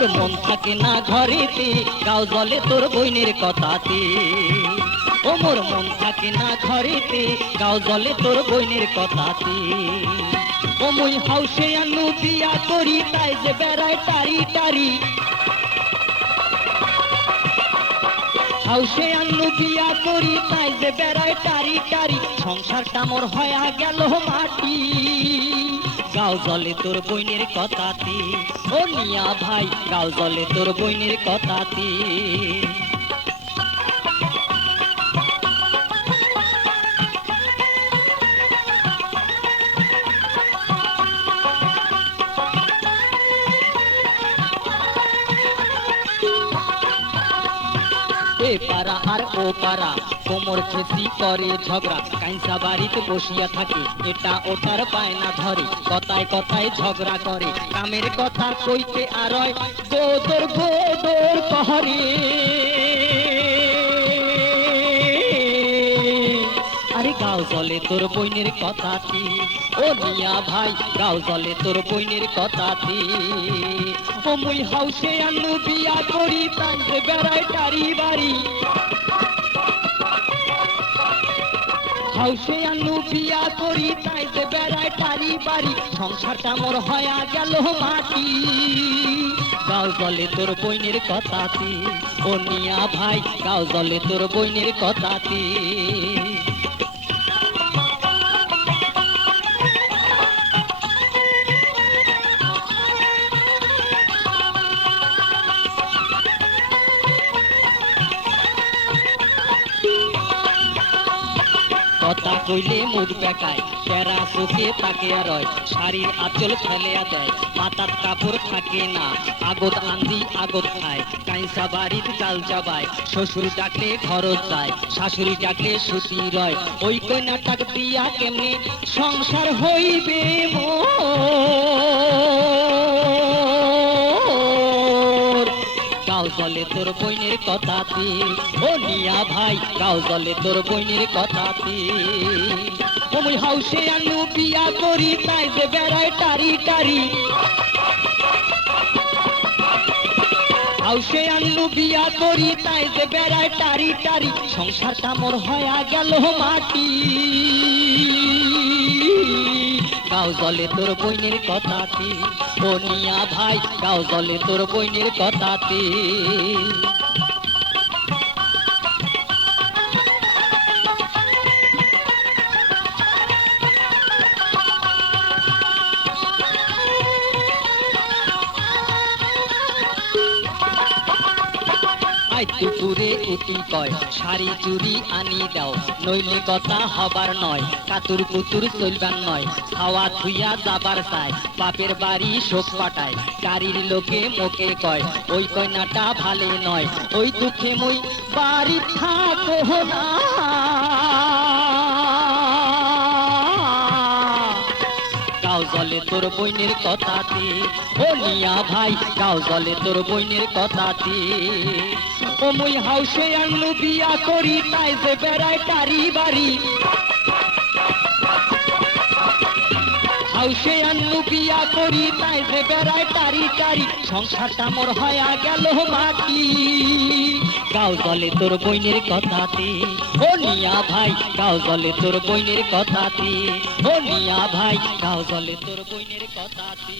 মোর মন থাকে না ঘরেতে, গাও জলে তোর বইনের কথাতে। ও মোর মন থাকে না ঘরেতে, গাও জলে তোর বইনের কথাতে। ও মুই হাউসে আনু বিয়া করি, তাই যে বেড়ায় টারি টারি। হাউসে আনু বিয়া করি, তাই যে বেড়ায় টারি টারি। সংসারটা মোর হয়া গেল মাটি, গাও জলে তোর বইনের কথাতে। ও মিয়া ভাই, গাও জলে তোর বইনের কথাতে। এ পাড়া আর ও পাড়া কোমর খেসি করে ঝগড়া, কাইসা বাড়িতে বসিয়া থাকে, এটা ওটার বায়না ধরে, কথায় কথায় ঝগড়া করে, কামের কথা কইতে আর গোদর গোদর কহরে। আরে গাও জলে তোর বইনের কথাতে। ও মিয়া ভাই, গাও জলে তোর বইনের কথাতে। ও মুই হাউসে আনু বিয়া করি, তাই যে বেড়ায় টারি বাড়ি। হাউসে আনু বিয়া করি, তাই যে বেড়ায় টারি বাড়ি। সংসারটা মোর হয়া গেল মাটি, গাও জলে তোর বইনের কথাতে। ও মিয়া ভাই, গাও জলে তোর বইনের কথাতে। কথা কইলে মুখ বেকায়, টেরা চোখে তাকিয়া রয়, শাড়ির আঁচল ফেলিয়া দেয়, মাথার কাপড় থাকে না, আগত আন্দি আগত খায়, কাইসা বাড়ির চাল চাবায়, শ্বশুর ডাকলে খরচ যায়, শাশুড়ি ডাকলে সুতি রয়। ওই কন্যাটাক দিয়া কেমনে সংসার হইবে মোর, গাও জলে তোর বইনের কথাতে। ও মিয়া ভাই, গাও জলে তোর বইনের কথাতে। ও মুই হাউসে আনু বিয়া করি, তাই যে বেড়ায় টারি টারি। হাউসে আনু বিয়া করি, তাই যে বেড়ায় টারি টারি। সংসারটা মোর হয়া গেল মাটি, গাও জলে তোর বইনের কথাতে। ও মিয়া ভাই, গাও জলে তোর বইনের কথাতে। দুপুরে উঠি কয়, শাড়ি চুরি আনি দাও, নইলে কথা হবার নয়, কাতুর কুতুর চলবার নয়, খাওয়া থুইয়া যাবার চায়, বাপের বাড়ি শোক পাঠায়, গাড়ির লোকে মোকে কয়, ওই কন্যাটা ভালে নয়, ওই দুঃখে মই বাড়ি থাকো না। গাও জলে তোর বইনের কথাতে। ও মিয়া ভাই, গাও জলে তোর বইনের কথাতে। ও মুই হাউসে আনু বিয়া করি, তাই যে বেড়ায় টারি বাড়ি। হাউসে আনু বিয়া করি, তাই যে বেড়ায় টারি টারি। সংসারটা মোর হয়া গেল মাটি, গাও জলে তোর বইনের কথাতে। ও মিয়া ভাই, গাও জলে তোর বইনের কথাতে। ও মিয়া ভাই, গাও জলে তোর বইনের কথাতে।